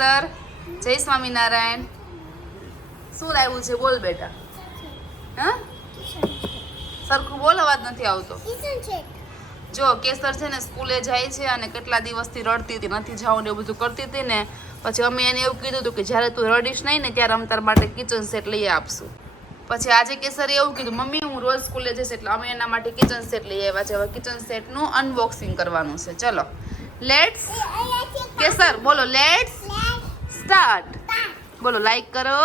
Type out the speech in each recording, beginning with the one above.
કેસર, જય સ્વામિનારાયણ. શું લાવ્યું છે બોલ બેટા? હા, સરખું બોલ, અવાજ નથી આવતો. જો કેસર છે ને સ્કૂલે જાય છે અને કેટલા દિવસથી રડતી હતી, નથી જવું ને એવું બધું કરતી હતી ને. પછી અમે એને એવું કીધું હતું કે જ્યારે તું રડીશ નહીં ને ત્યારે અમે તારા માટે કિચન સેટ લઈ આપશું. પછી આજે કેસરે એવું કીધું, મમ્મી હું રોજ સ્કૂલે જઈશ, એટલે અમે એના માટે કિચન સેટ લઈ આવ્યા છે. હવે કિચન સેટનું અનબોક્સિંગ કરવાનું છે. ચલો લેટ્સ કેસર બોલો, લેટ્સ સ્ટાર્ટ. બોલો, લાઈક કરો.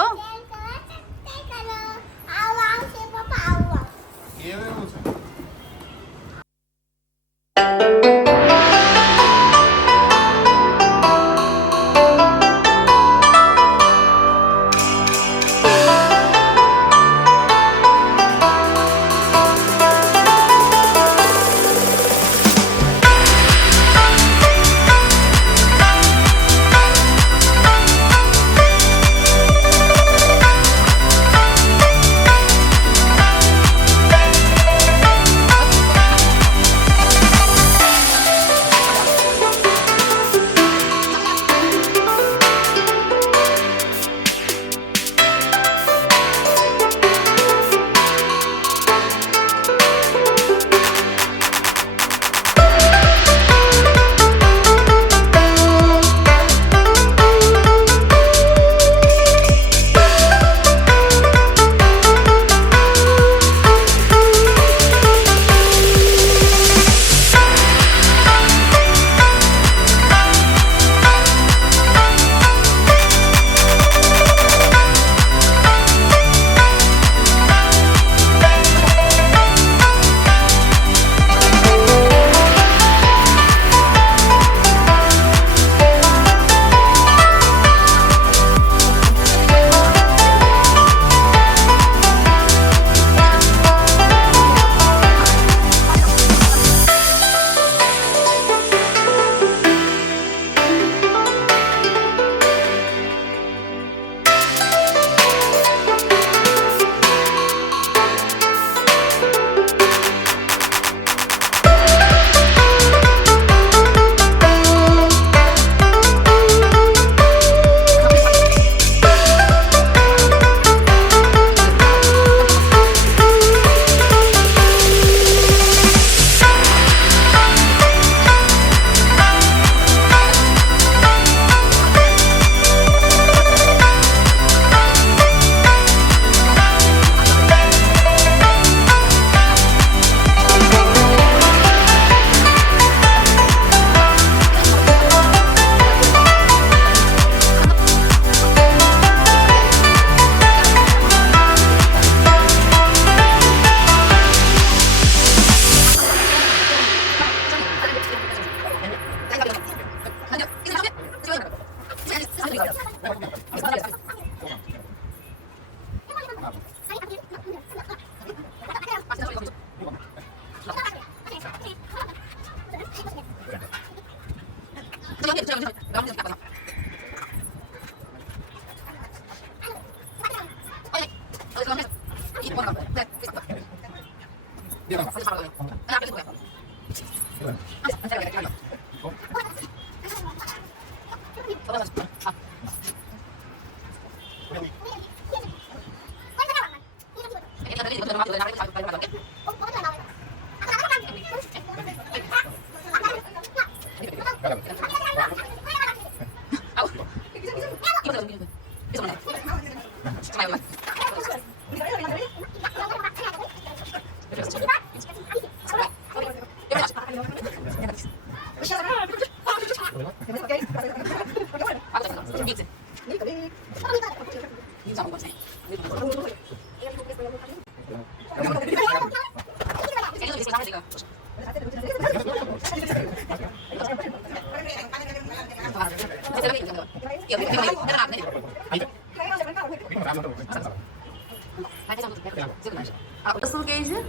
શું કહે છે?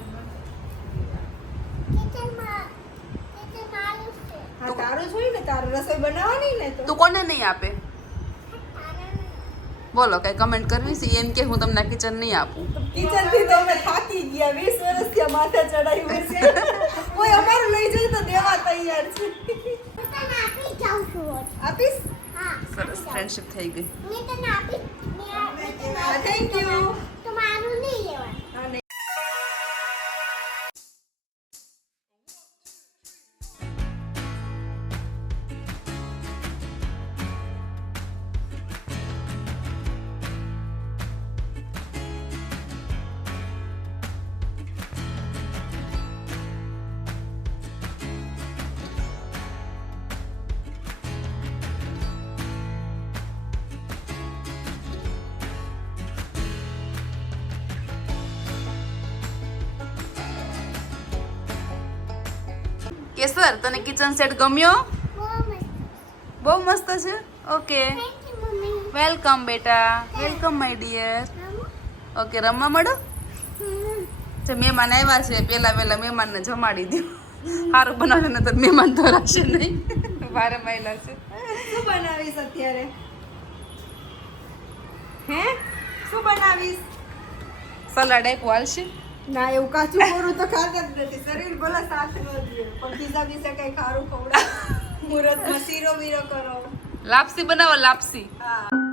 તું કોને નહીં આપે? બોલો, કઈ કમેન્ટ કરવી છે? એમ કે હું તમને કિચન નહીં આપું. કિચન થી તો અમે થાકી ગયા, 20 વર્ષથી માથે ચડાવ્યું છે. કોઈ અમારું લઈ જાય તો દેવા તૈયાર છે. આપીશ? સરસ ફ્રેન્ડશિપ થઈ ગઈ. Thank you. કેસર તને કિચન સેટ ગમ્યો? બહુ મસ્ત છે. ઓકે વેલકમ બેટા, વેલકમ માય ડિયર. ઓકે રમવા મળો. જે મહેમાન આવ્યા છે પહેલા વહેલા મહેમાનને જમાડી દો. સારું બનાવશે ને તો મહેમાન તો રહેશે નહીં. વારે માયલા છે. શું બનાવીશ અત્યારે? હે શું બનાવીશ? સલાડ આપ્યું હાલશે? ના એવું કાચું કોરું તો ખાતા જ નથી. શરીર ભલે સાથ ન દે પણ પીઝા બીઝા કઈ ખારું ખવડાવ. મુહૂર્તમાં શીરો બીરો કરો. લાપસી બનાવો લાપસી. હા